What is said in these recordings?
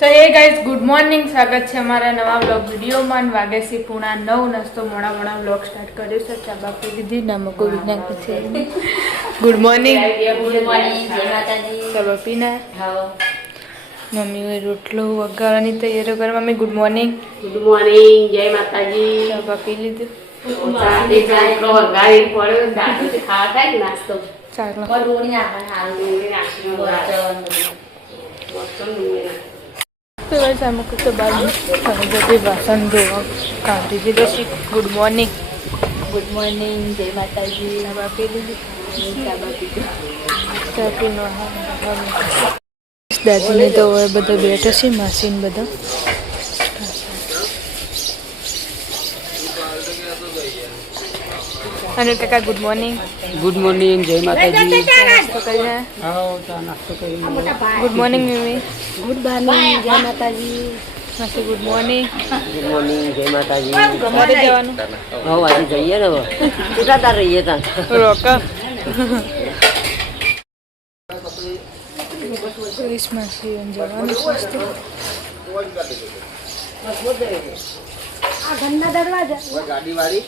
તો એ guys good morning, સ્વાગત છે અમારા નવા વ્લોગ વિડીયોમાં. વાગે છે 9:30. નાસ્તો મોડા વ્લોગ સ્ટાર્ટ કર્યો છે. ચા બાપી દીધી નમકો વિજ્ઞાન છે. Good morning. ગુડ મોર્નિંગ, જય માતાજી. ચા બાપી ના મમ્મી રોટલો વગાડવાની તૈયારી કરે. Mummy good morning. Good morning, જય માતાજી. ચા બાપી લીધું. તો બસ અમુક તો બાજુ બધી વાસણ ધોવા કાઢી દીધો છે. Good morning. ગુડ મોર્નિંગ, જય માતાજી. ચા બાપી લીધી. ચા પીનો દાદીને તો હવે બધા બેઠો છે. માસીને બધા અને કાકા ગુડ મોર્નિંગ. ગુડ મોર્નિંગ, જય માતાજી. નાસ્તો કરીને નાસ્તો કરી. Good morning mummy. Good morning, જય માતાજી. માસી ગુડ મોર્નિંગ. ગુડ મોર્નિંગ, જય માતાજી. ગમે જવાનું હવે આજે જઈએ ને કેટલા તાર રહીએ ત્યાં રોકા માસી જવાનું ઘરના દરવાજા ગાડી વાળી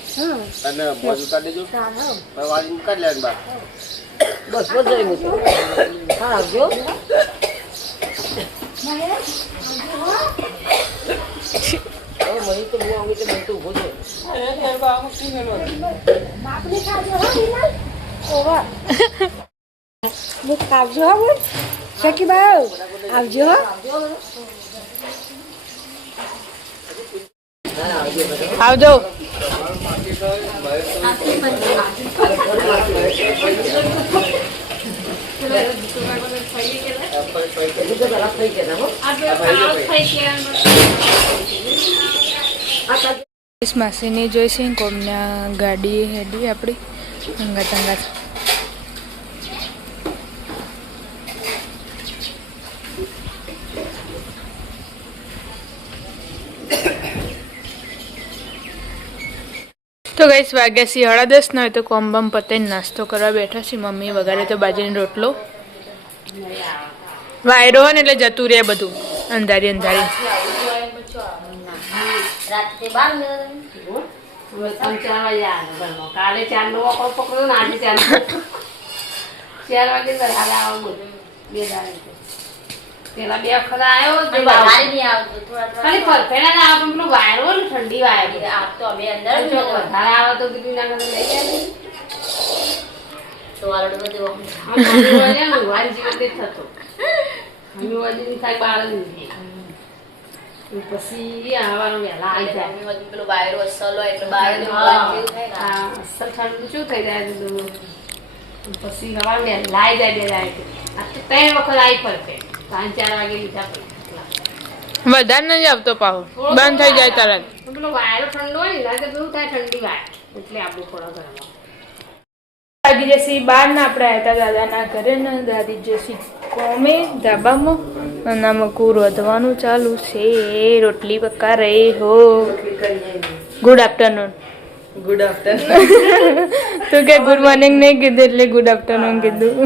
અને બોજ ઉતાર દેજો વાળી ઉતાર લેવાનું બા બસ બસ જઈ મૂકો. હા આવજો. મને તો બહુ આવી મને તો ઉભો છે. બાપને ખાજો હો વિમલ. ઓવા મુક આવજો હો સકી બાવ આવજો હો. આવજો. માસીની જોઈશે કોમના ગાડી હેડી આપણી અંગાત અંગાત. તો ગઈશ વાગ્યા છે 10:30 ના હોય તો કોમ બમ પતાઈને નાસ્તો કરવા બેઠા છે. મમ્મી વગાડે તો બાજરીનો રોટલો. વાયરો હોય ને એટલે જતું રહે બધું અંધારી અંધારી. કાલે 4 નો વખત પકડ્યો ને આજે 4 વાગે બે દાડે પેલા 2 વખત આવ્યો ખાલી ફરફેરા ના આવે પેલું વાયર હોય ને ઠંડી વાયર તો અમે અંદર વધારે આવે તો કીધું ના લઈ જાય તો વાળો બધું વારી જીવન થતો અમે વાજી થાય બાર પછી આવવાનું વહેલા આવી જાય. પેલો વાયરો અસલ હોય એટલે બાર અસલ ઠંડુ શું થઈ જાય પછી હવા વહેલા આવી જાય. બે જાય આ તો 3 વખત આવી ફરફે 3-4 વાગે લીધા પડે. વધારે નહીં આવતો પાહો બંધ થઈ જાય તરત. પેલો વાયરો ઠંડો હોય ને એટલે પેલું થાય ઠંડી વાય એટલે આપણું થોડા ઘરમાં દાદી જશે બહાર ના આપણે આવ્યા દાદાના ઘરે ને દાદી જશે કોમે ધાબામાં અને આમાં કુર વધવાનું ચાલુ છે. રોટલી પક્કા રહી હો. Good afternoon. Good afternoon. તું કે ગુડ મોર્નિંગ નહીં કીધું એટલે ગુડ આફ્ટરનૂન કીધું.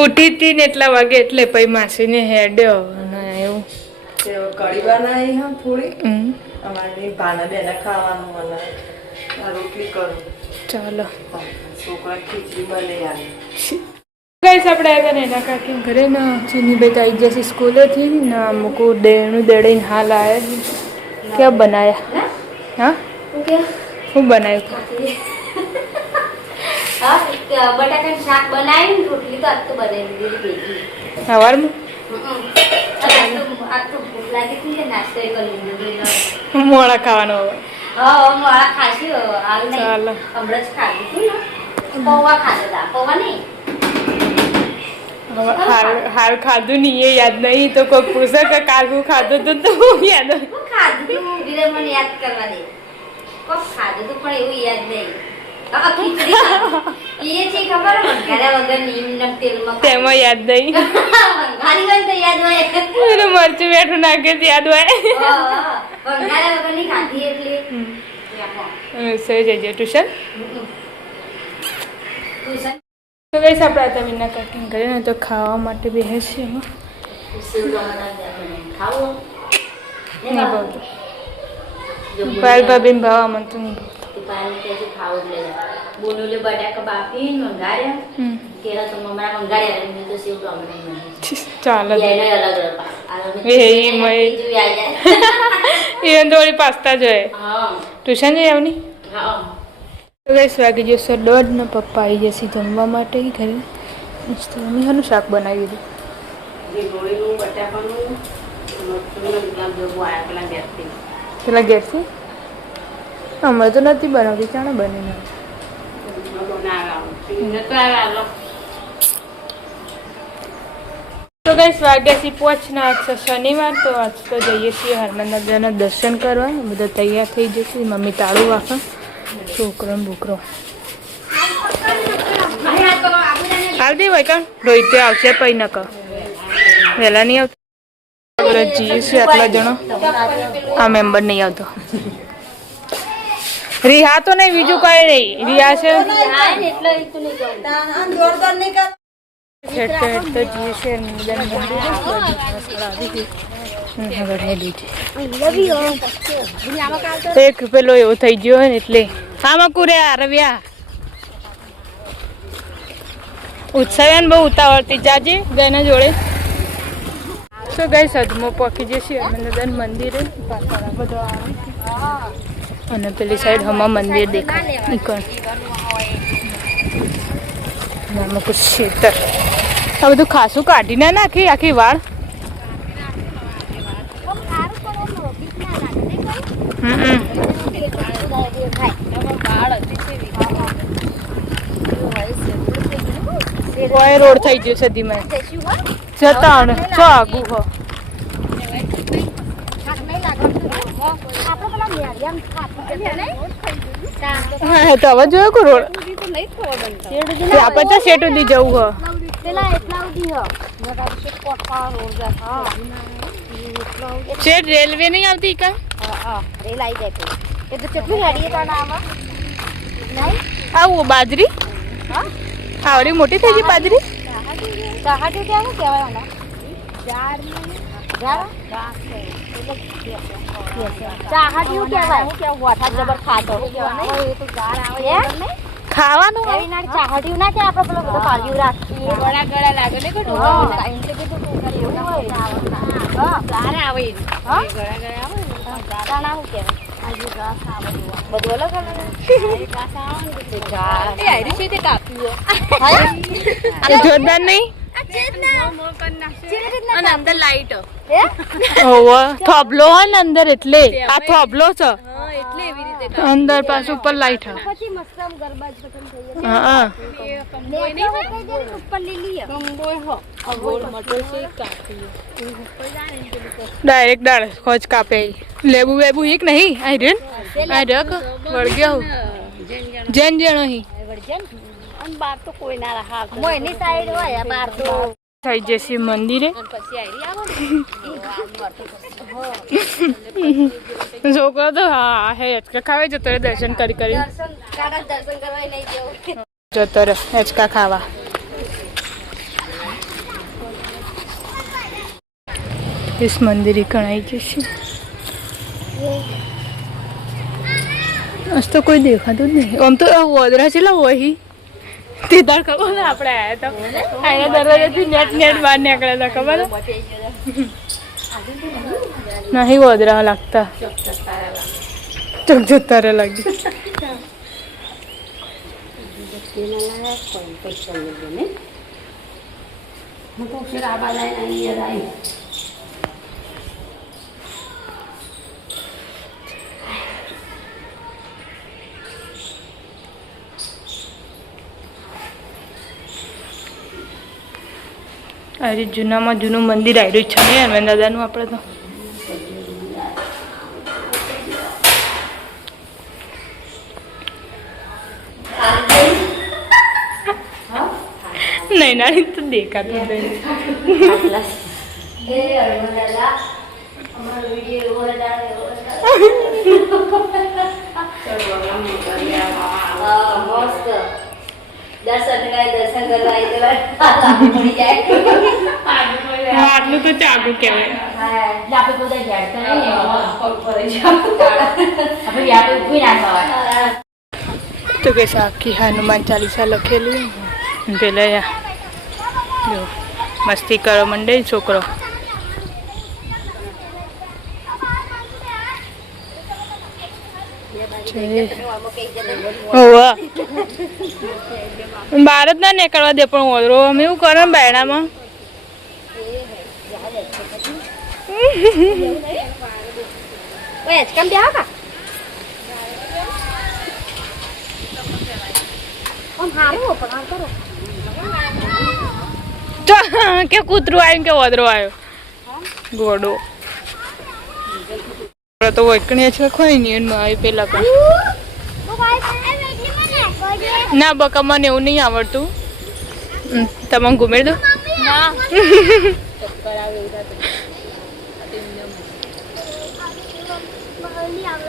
ઉઠી હતી ને એટલા વાગે એટલે પછી માસીને હેડ્યો અને એવું કઢી બનાવી હા થોડી અમારી ભાના બેના ખાવાનું મને રોટલી કરું. ચાલો છોકરા ખીચડી બને આવી. ગાઈસ આપણે આવ્યા ને એના કાકી ઘરે ના ચીનીભાઈ આવી જશે સ્કૂલેથી ના મૂકું દેણું દળીને હાલ આવ્યા. ક્યાં બનાયા? હા શું બનાવ્યું? બટાકાનું શાક બનાવી રોટલી તો આજ તો બનાવી દીધી ભેગી સવારમાં મોડા ખાવાનો હવે. ચાલો હાલ ખાધું નહીં એ યાદ નહીં તો કોઈ પૂછે કે કાલનું ખાધું તો યાદ યાદ કરવા દે કોક ખાધું તો પણ એવું યાદ નહીં. તેમાં યાદ નહીં. મરચું બેઠું નાખે યાદ હોય. જજે ટ્યુશન તો ગઈશ આપણે તમીના પેકિંગ કરીને તો ખાવા માટે બેસે છે એમાં નહીં ભાવતું પાયલ ભાભીને ભાવવા મને તો નહીં ચાલે એ થોડી પાસ્તા જોઈએ ટ્યુશન જઈ આવની તો ગઈ વાગી જશે 1:30 ને પપ્પા આવી જશે જમવા માટે ઘરે મસ્ત મમ્મી શાક બનાવી દીધું પેલા ગેસથી અમે તો નથી બનાવતી ચાણે બને તો ગઈ વાગ્યાથી પહોંચના આજ શનિવાર તો આજ તો જઈએ છીએ હરમંદરના દર્શન કરવા બધા તૈયાર થઈ જશે મમ્મી તાળું વાખા છોકરો બોકરો હાલ દે ભાઈ કાં રોહિત આવશે પૈ ન કર વહેલા નહીં આવતો જઈએ છીએ આટલા જણો આ મેમ્બર નહીં આવતો રિહા તો નહીં બીજું કઈ નહીં રિહા છે જઈએ છીએ એક પેલો એવો થઈ ગયો ને એટલે આમાં કુરે રવ્યા ઉત્સવ બહુ ઉતાવળતી જાજે બેના જોડે તો ગઈ સદમો પહોંચી જશે હનુમાન મંદિરે પાછળ બધો આવે અને પેલી સાઈડ હમા મંદિર દેખાય આમાં કુછ ખેતર આ બધું ખાસું કાઢી ના નાખી આખી વાળ રોડ થઈ ગયો છે ધીમે જતા છો આગુ હો તો હવે જોયો કો રોડ આપણે તો શેટ સુધી જવું હો શેટ રેલવે નહીં આવતી કા રેલ આવી જાય એ તો કેટલી ગાડી પણ આવું બાજરી આવડી મોટી થઈ ગઈ બાજરી ચાહાટી ત્યાં શું કહેવાય ચાહાટી કહેવાય વોઠા જબર ખાતો ખાવાનું ચાહાટી ના કે આપણે પેલો બધો પાલ્યું રાખીએ ગળા ગળા લાગે ને બધું આવે ગળા ના શું કહેવાય જોરદાર નહીં અને અંદર લાઈટ થોબલો હોય ને અંદર એટલે આ થોબલો છે એટલે એવી રીતે અંદર પાછું ઉપર લાઈટ પછી મસ્ત ગરબા જ ખતમ થઈ હા ઉપર લીલી ડાયરેક્ટ દાળ ખોજ કાપે લેબુ વેબુ એક નહીં આ રેન આ રગ વળગ્યા જેન જેણ અહીં બાર તો કોઈ ના રહા મોયની સાઈડ હોય બાર તો થઈ જશે મંદિરે છોકરો તો હા હે હેચકા ખાવે જતો રે દર્શન કરી દર્શન કરવા નહીં જવું જતો રે હેચકા ખાવા इस मंदिर कणाई जैसी आज तो कोई देखा तो नहीं हम तो वोदरा चला वही तेदार खबर ना આપણે આયા તો આયા દરવાજેથી નેટ બહાર નીકળ્યા હતા ખબર નહીં વોદરા લાગતા ચક જતા રે લાગી અરે જૂનામાં જૂનું મંદિર આવ્યું છે ને હનુમાન દાદાનું આપણે તો નહીં ના તો દેખાતું નહીં દર્શન કરવા આવી મળી જાય આટલું તો ચાગુ કહેવાય. આપણે બધા ઝાડતા નહીં આપણે યાદ ઉભી ના થવાય. તો કે આખી હનુમાન ચાલીસા લખેલી પેલા જો મસ્તી કરો મંડે છોકરો. બહાર જ ના નીકળવા દે પણ ઓદરો અમે એવું કરે ને બાયણામાં. હેચકામ દેવા કા આમ હારું પણ આમ કરો તો કે કૂતરું આવ્યું કે ઓદરો આવ્યો ગોડો તો વૈકણી છે ખોઈ નહીં એમાં આવી પેલા પણ ના બકા મને એવું નહીં આવડતું. તમે ઘુમેર દો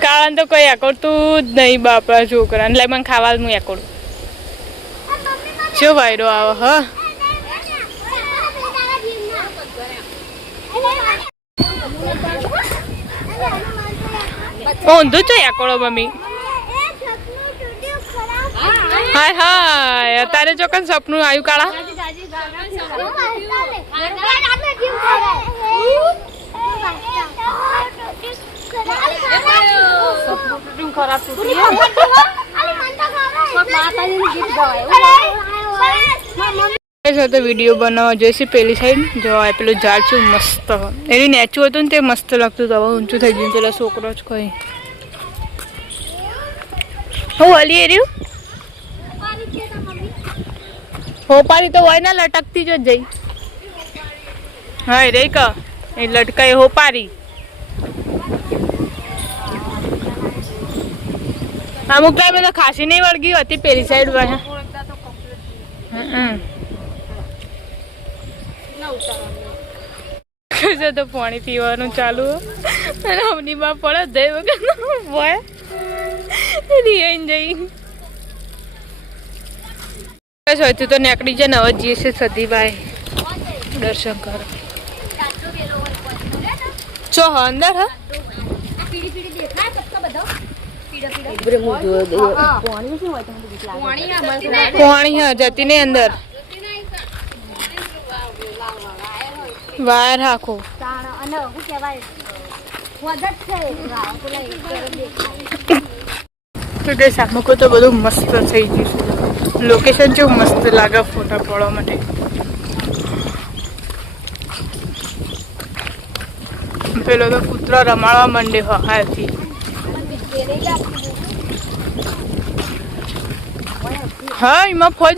કારણ તો કોઈ એકડતું જ નહીં બાપા છોકરા એટલે મને ખાવા જ હું એકડું શું વાયરો આવે હા. ઊંધું છે એકડો મમ્મી. હાય હાય અત્યારે ચોકન સપનું આવ્યું કાળા. તો વિડીયો બનાવવા જોઈશે પેલી સાઈડ જો પેલું ઝાડ છે મસ્ત એની નેચું હતું ને તે મસ્ત લાગતું હતું. હવે ઊંચું થઈ ગયું પેલા છોકરો જ કઈ હું હલી એ રહ્યું હોપારી તો હોય ને લટકતી જ જઈ. હા રે કા એ લટકાય હોપારી. અમુક ટાઈમે તો ખાસી નહીં વળગી હતી પેલી સાઈડ વાળા. તો પાણી પીવાનું ચાલુ અને અમની બા પડે જઈ વગર હોય જઈ સૌથી તો નીકળી જાય ને હવે જઈએ છે સતીભાઈ દર્શન કરો. ચો અંદર હા પાણી હા જતી નહીં અંદર વાયર હાખો તો કે સામુકો તો બધું મસ્ત થઈ ગયું છે. લોકેશન કેવું મસ્ત લાગે ફોટા પાડવા માટે. પેલો તો કૂતરો રમાડવા માંડે હાથી. હા એમાં ફોજ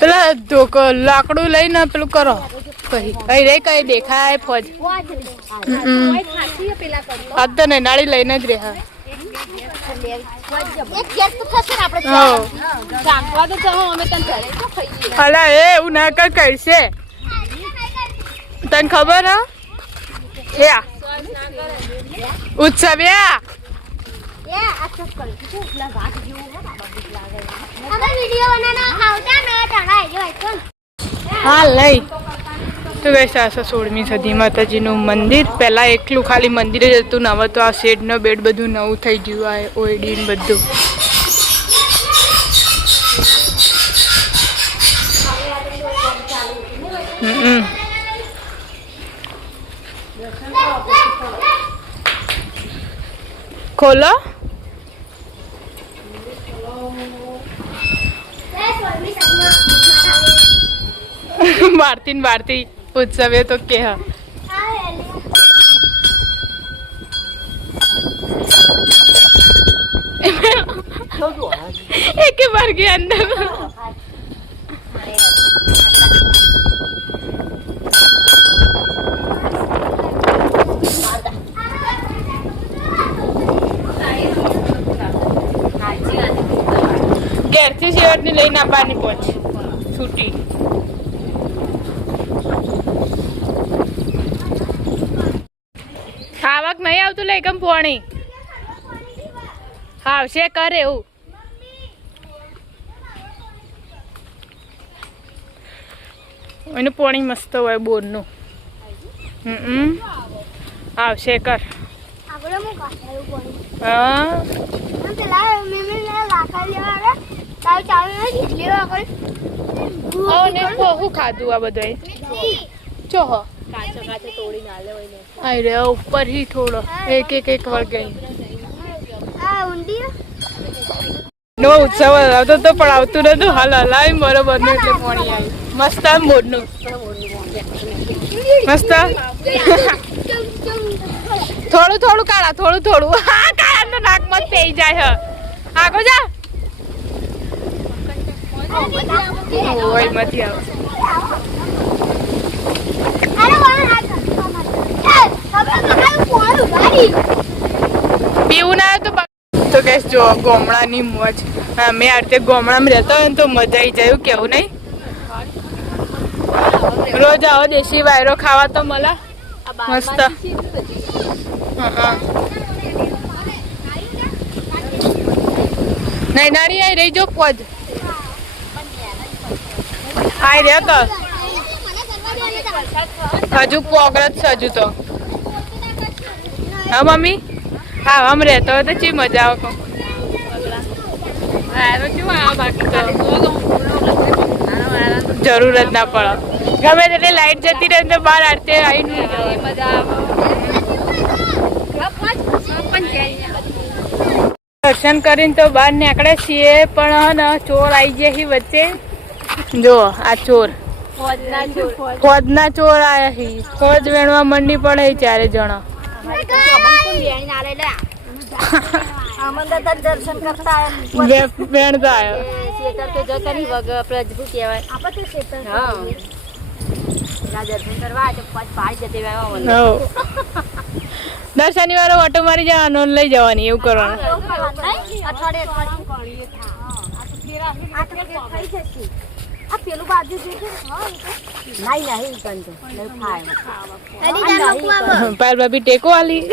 પેલા લાકડું લઈને પેલું કરો કઈ કઈ રે કઈ દેખાય ફોજ. આ તો ને નાળી લઈને જ રે. હા અલા એ એવું ના કર કરશે તને ખબર હે ઉત્સવ્યા હા લઈ તો ગઈ આ 16મી સદી માતાજીનું મંદિર. પહેલાં એકલું ખાલી મંદિર જ હતું ને હવે તો આ શેડનો બેડ બધું નવું થઈ ગયું. આ ઓયડી ને બધું ખોલો. ભારતી ઉત્સવે તો કે હા એક बार के अंदर ઘેરથી શેવટની લઈને આવવાની પહોંચ છૂટી. આવક નહીં આવતું લઈ કેમ પોણી આવશે કરે એવું એનું પાણી મસ્ત હોય બોરનું. આવશે કર. હા શું ખાધું આ બધું ચો આઈ રે ઉપર હી થોડો એક વળગાઈ નો ઉત્સવ આવતો તો પણ આવતું નતું. હાલ હલાવી બરોબર નું એટલે પાણી આવી મસ્ત મોડનું મસ્ત. થોડું કાળા થોડું હા કાળા તો નાકમાં જ થઈ જાય. આગો જા ઓય મથી આવે. પીવું ના તો કે જો ગોમડાની મોજ. મેં આ રીતે ગોમડામાં રહેતા હોય ને તો મજા આવી જાય કેવું નહીં. રોજ આવો દેશી વાયરો ખાવા તો મળે મસ્ત. નહીં નારી આઈ રહી જો પોજ આઈ રે તો હજુ પોગળ જ હજુ તો. હા મમ્મી હા આમ રહેતો હોય તો ચી મજા આવે. બાકી તો જરૂર જ ના પડે. ગમે તેટલી લાઈટ જતી રહે તો બહાર આરતે આવીને દર્શન કરીને તો બહાર નીકળે છીએ પણ ચોર આવી જાય છે વચ્ચે. જો આ ચોર ફોજના ચોર આયા છે. ફોજ વેણવા મંડી પડે ચારે જણા. દર્શન કરતા વેણતા દર શનિવારે ઓટો મારી જવાનો લઈ જવાની એવું કરવાનું. પેલું બાજુ પાયલ ભાભી ટેકો આલી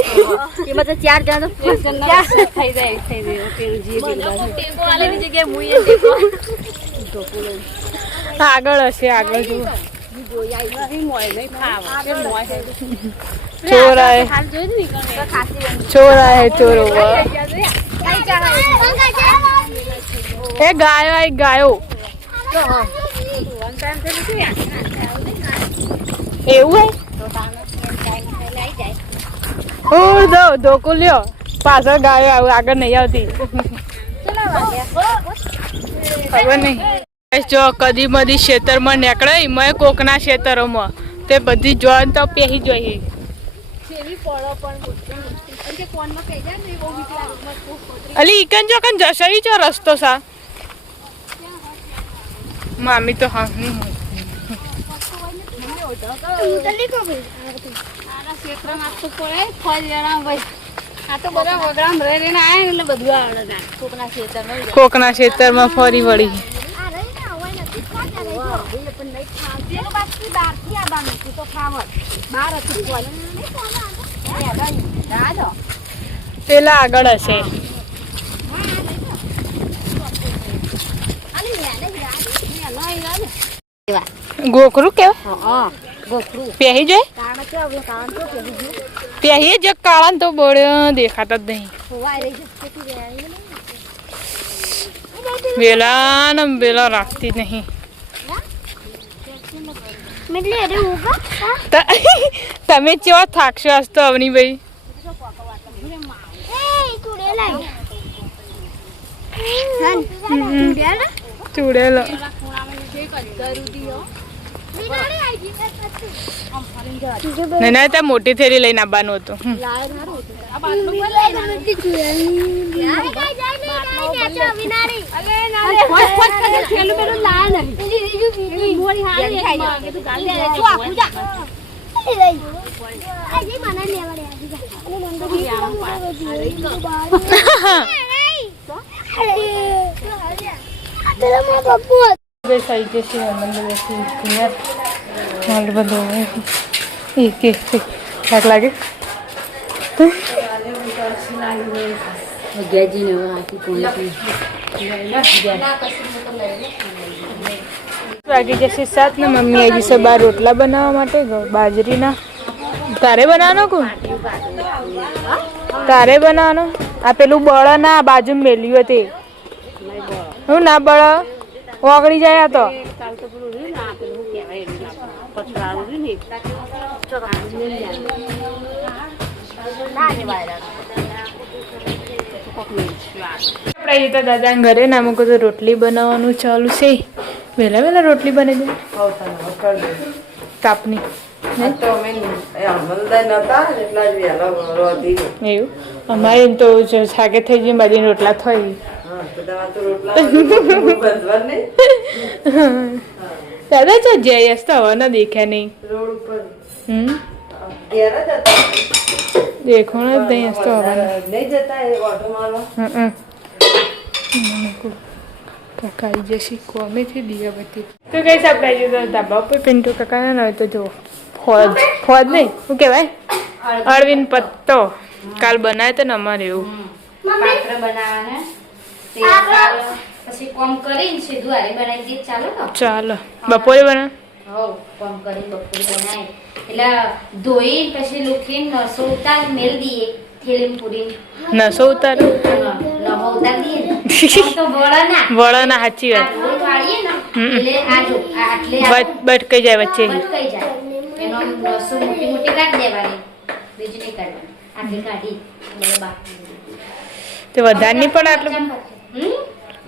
એમાં તો 4 જણ થઈ જાય. આગળ હશે આગળ જુઓ. ચોર આય ચોર એ ગાયો આય ગાયો એવું હે ધોકો લ્યો પાછળ ગાયો આગળ નહીં આવતી ખબર નહીં. જો કદી બધી ખેતરમાં નીકળે એમાં કોકના ખેતરોમાં તે બધી જોન તો પહેરી જોઈએ. અલી ઈકન જો કન જશો ઈ જો રસ્તો સા મામી તો હા નહીં કોકના ખેતરમાં ફરી વળી. પેલા આગળ હશે. ગોખરું કેવા પહેરી જાય પહેરીએ જ કાળા તો બળે દેખાતા જ નહીં. વેલા ને વેલા રાખતી નહીં. તમે કેવા થાકશો આજ તો અવની ભાઈ. ચૂડેલો ના ત્યાં મોટી થેલી લઈને આવવાનું હતું. લાગે વાગી જશે 7 ને મમ્મી આવી જશે 12 રોટલા બનાવવા માટે બાજરીના. તારે બનાવવાનો કો તારે બનાવવાનો આ પેલું બળ ના બાજુ મેલ્યું હતી હું ના બળ ઓગળી જાય તો આપણે જતા દાદા ઘરે ના મૂકો તો રોટલી બનાવવાનું ચાલુ છે. વહેલા વહેલા રોટલી બને છે તાપની એવું અમારે તો શાકે થઈ જાય બાજુ રોટલા થઈ દાદા તો જઈ તો હવે ના દેખ્યા નહીં દેખો ને નહીં તો કાકા આવી જશે કોમેથી દિયાબત્તી તો કઈ આપણે જતા ધાબા ઉપર પિન્ટુ કાકા ના હોય તો જો ફોજ નહીં શું કહેવાય અરવિંદ પત્તો કાલ બનાવે તો ને અમારે એવું પાત્ર બનાવવાના પછી કોમ કરીને સીધું હારે બનાવી દઈએ ચાલો તો ચાલો બપોરે બનાવ કોમ કરીને બપોરે બનાવી એટલે ધોઈ પછી લૂખીને નસો ઉતાર મેળ દઈએ થેલીમાં પૂરીને નસો ઉતારો નમો ઉતાર દઈએ તો વળના સાચી વાત વાળીએ ને એટલે આ જો આટલે બટકાઈ જાય વચ્ચે બટકાઈ જાય એનો નસો મોટી મોટી કાઢી દેવાની બીજી નહીં કાઢવાની આટલી કાઢી તો વધારે નહીં પડે આટલું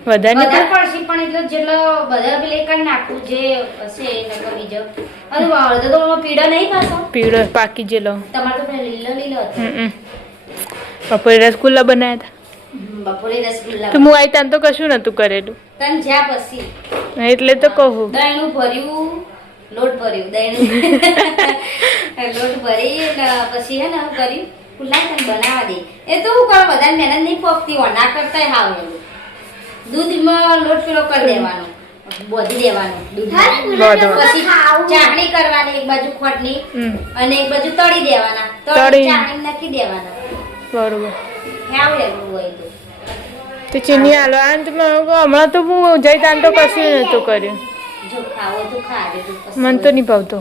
વધારે નહીં પડશે પણ એટલે જેટલો બધા પેલે કાઢ નાખવું જે હશે એને કરી જાવ અને અડધો તો પીળો નહીં પાછો પીળો પાકી જેલો તમારે તો લીલો લીલો હતો બપોરે રસગુલ્લા બનાવ્યા હતા બપોરે રસગુલ્લા તો હું આવી તાન તો કશું નતું કરેલું તન જ્યાં પછી એટલે તો કહું દહીંનું ભર્યું લોટ ભર્યું દહીંનું લોટ ભરી પછી હે ને કર્યું ખુલ્લા તને બનાવવા દે એ તો હું કરો વધારે મહેનત નહીં પોકતી હોય ના કરતા હાવ એવું દૂધમાં લોટ પેલો કરી દેવાનો બોધી દેવાનો દૂધ પછી ચાસણી કરવાની એક બાજુ ખોટની અને એક બાજુ તળી દેવાના તળી ચાસણી નાખી દેવાના બરોબર હાવ એવું હોય તો ચીની હાલવા હમણાં તો હું જઈ તાન તો કશું નતું કર્યું જો ખાવો તો ખાજે મને તો નહીં ભાવતો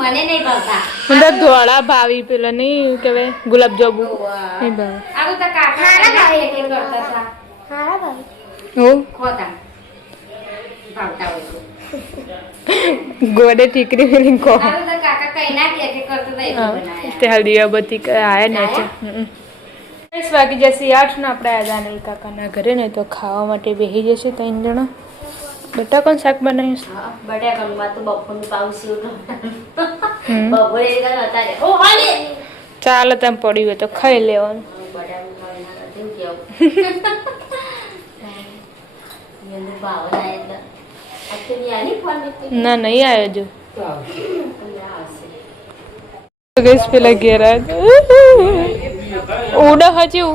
મને નહીં ભાવતા મને તો ધોળા ભાવી પેલા નહીં કહેવાય ગુલાબ જાંબુ નહીં ભાવે આ તો કાકા કરતા હતા હું ખોતા ભાવતા હોય તો ગોડે ઠીકરી પેલી કહો આ તો કાકા કઈ ના કે કરતા હતા એટલે બનાયા તે હલ્દી બધી આયા ને છે 10 વાગી જશે 8 ને આપણે આયા અનિલ કાકાના ઘરે ને તો ખાવા માટે બેસી જશે 3 જણા બટાકાનું શાક બનાવ્યું બટાકામાં તો બપોરનું પાવસી બપોરે અત્યારે ઓ હાલે ચાલો તેમ પડી હોય તો ખાઈ લેવાનું બટાકું ખાવાનું કેવું કેવું ભાવ ના એટલે આખી આની ફોન ના નહીં આવ્યો જો ગઈસ પેલા ઘેરા ઉડા હજુ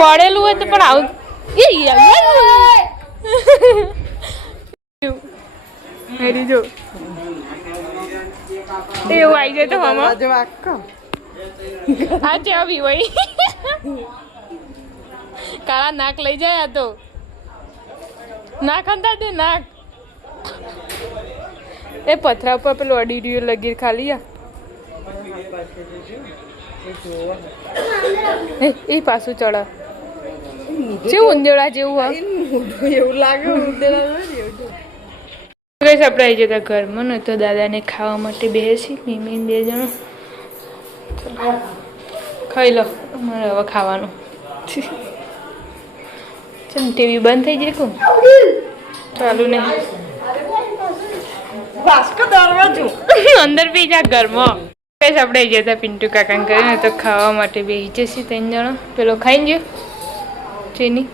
પડેલું હોય તો પણ આવું હેરી જો એવું આવી જાય તો મામા હા છે આવી હોય કાળા નાક લઈ જાય આ તો નાક અંતા દે નાક એ પથરા ઉપર પેલું અડી રહ્યું લગીર ખાલી આ એ પાછું ચડે જેવું ઉંદેડા જેવું એવું લાગે આપણે આવી જતા ઘરમાં ને તો દાદાને ખાવા માટે બેસી મમ્મી 2 જણા ખાઈ લો મારે હવે ખાવાનું ચમ ટીવી બંધ થઈ જાય કોણ ચાલુ નહીં અંદર બી જા ઘરમાં આપણે આવી જતા પિન્ટુ કાકા કરીને તો ખાવા માટે બેસી જશે 3 જણા પેલો ખાઈ ગયો ચીની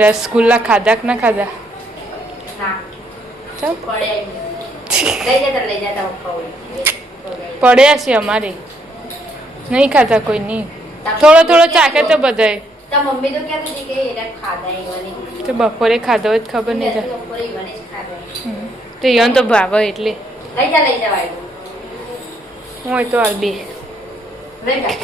રસગુલ્લા ખાધા કે ના ખાધા પડ્યા છે અમારે નહીં ખાતા કોઈ નહીં થોડો થોડો ચાખે તો બધાય મમ્મી તો કહેતી હતી કે એને ખાધા એવાની તો બપોરે ખાધો જ ખબર નહીં થાય બપોરે ઈવને જ ખાધા તો ઈવન તો ભાવે એટલે લઈ જા વાય હોય તો હાલ બે લઈ જા